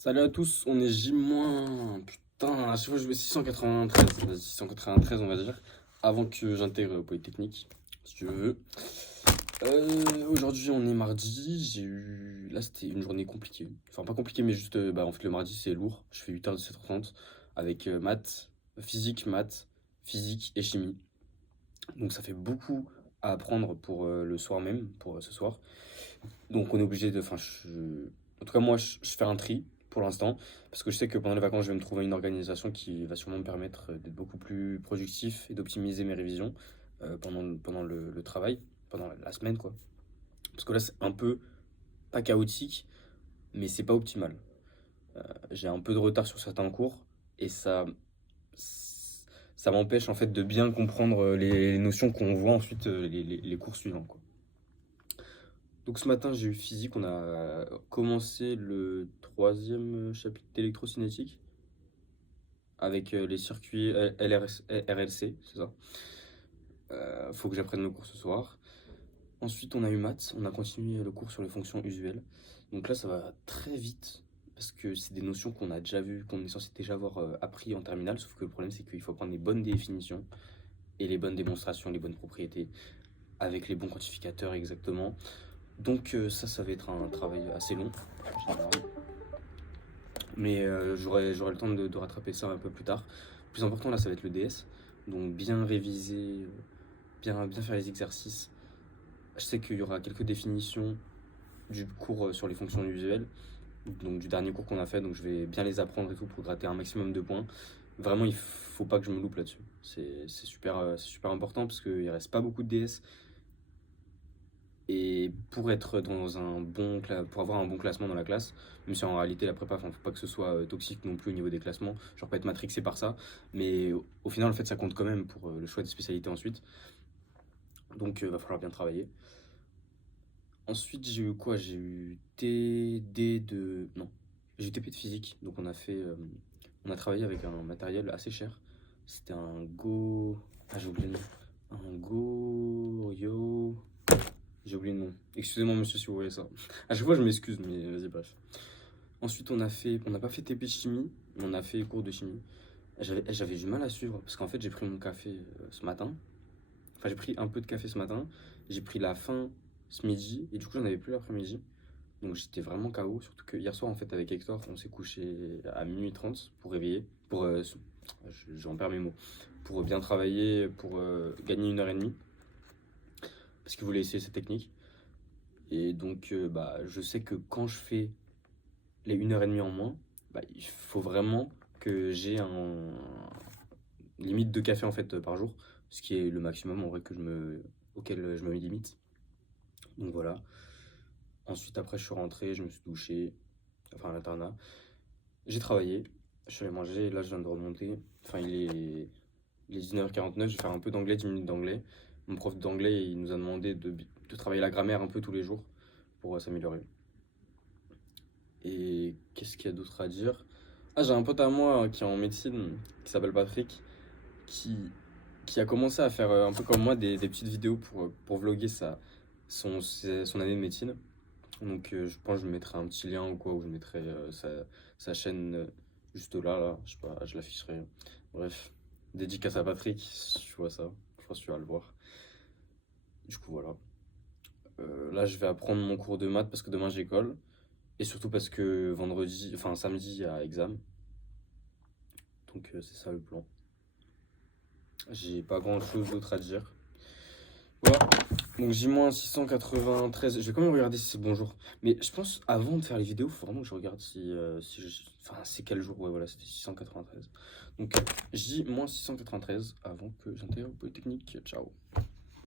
Salut à tous, on est J-. Putain, à chaque fois je mets 693. Vas-y, 693 on va dire. Avant que j'intègre Polytechnique, si tu veux. Aujourd'hui on est mardi, Là c'était une journée compliquée. Enfin pas compliquée mais juste, en fait le mardi c'est lourd. Je fais 8h 17h30 avec maths, physique et chimie. Donc ça fait beaucoup à apprendre pour le soir même, pour ce soir. Donc on est obligé de. En tout cas, moi, je fais un tri pour l'instant, parce que je sais que pendant les vacances, je vais me trouver une organisation qui va sûrement me permettre d'être beaucoup plus productif et d'optimiser mes révisions pendant le travail, pendant la semaine, quoi. Parce que là, c'est un peu, pas chaotique, mais c'est pas optimal. J'ai un peu de retard sur certains cours, et ça m'empêche en fait de bien comprendre les notions qu'on voit ensuite les cours suivants, quoi. Donc ce matin, j'ai eu physique, on a commencé le troisième chapitre d'électrocinétique avec les circuits RLC, c'est ça. Faut que j'apprenne le cours ce soir. Ensuite, on a eu maths, on a continué le cours sur les fonctions usuelles. Donc là, ça va très vite parce que c'est des notions qu'on a déjà vues, qu'on est censé déjà avoir appris en terminale, sauf que le problème, c'est qu'il faut prendre les bonnes définitions et les bonnes démonstrations, les bonnes propriétés, avec les bons quantificateurs exactement. Donc ça va être un travail assez long, en général. Mais j'aurai le temps de rattraper ça un peu plus tard. Le plus important là, ça va être le DS. Donc bien réviser, bien faire les exercices. Je sais qu'il y aura quelques définitions du cours sur les fonctions usuelles, donc du dernier cours qu'on a fait, donc je vais bien les apprendre et tout pour gratter un maximum de points. Vraiment, il faut pas que je me loupe là-dessus. C'est super important parce qu'il reste pas beaucoup de DS. Et pour être dans pour avoir un bon classement dans la classe, même si en réalité la prépa, faut pas que ce soit toxique non plus au niveau des classements, genre pas être matrixé par ça, mais au final en fait ça compte quand même pour le choix des spécialités ensuite, donc va falloir bien travailler. Ensuite j'ai eu quoi? J'ai eu TD de... Non, j'ai eu TP de physique, donc on a travaillé avec un matériel assez cher, c'était un Go... Ah j'ai oublié le nom. Un Go... J'ai oublié le nom. Excusez-moi, monsieur, si vous voyez ça. À chaque fois, je m'excuse, mais vas-y, bref. Ensuite, on n'a pas fait TP chimie, mais on a fait cours de chimie. J'avais du mal à suivre parce qu'en fait, j'ai pris mon café ce matin. Enfin, j'ai pris un peu de café ce matin. J'ai pris la fin ce midi et du coup, j'en avais plus l'après-midi. Donc, j'étais vraiment KO. Surtout que hier soir, en fait, avec Hector, on s'est couché à minuit 30 pour réveiller. J'en perds mes mots. Pour bien travailler, pour gagner 1h30. Parce qu'il voulait essayer cette technique. Et donc, je sais que quand je fais les 1h30 en moins, il faut vraiment que j'ai un limite de café en fait par jour, ce qui est le maximum en vrai auquel je me limite. Donc voilà. Ensuite, après, je suis rentré, je me suis douché, enfin à l'internat. J'ai travaillé, je suis allé manger, là je viens de remonter. Enfin, il est 19h49, je vais faire un peu d'anglais, 10 minutes d'anglais. Mon prof d'anglais, il nous a demandé de travailler la grammaire un peu tous les jours pour s'améliorer. Et qu'est-ce qu'il y a d'autre à dire? Ah, j'ai un pote à moi qui est en médecine, qui s'appelle Patrick, qui, qui a commencé à faire un peu comme moi des petites vidéos pour vloguer son année de médecine. Donc je pense que je mettrai un petit lien ou quoi, ou je mettrai sa chaîne juste là, je sais pas, je l'afficherai. Bref, dédicace à Patrick, si tu vois ça, je pense que tu vas le voir. Du coup voilà. Là je vais apprendre mon cours de maths parce que demain j'ai école. Et surtout parce que samedi, il y a examen. Donc c'est ça le plan. J'ai pas grand chose d'autre à dire. Voilà. Donc J-693. Je vais quand même regarder si c'est bonjour. Mais je pense avant de faire les vidéos, il faut vraiment que je regarde Enfin, c'est quel jour. Ouais, voilà, c'était 693. Donc J-693 avant que j'intègre Polytechnique. Ciao.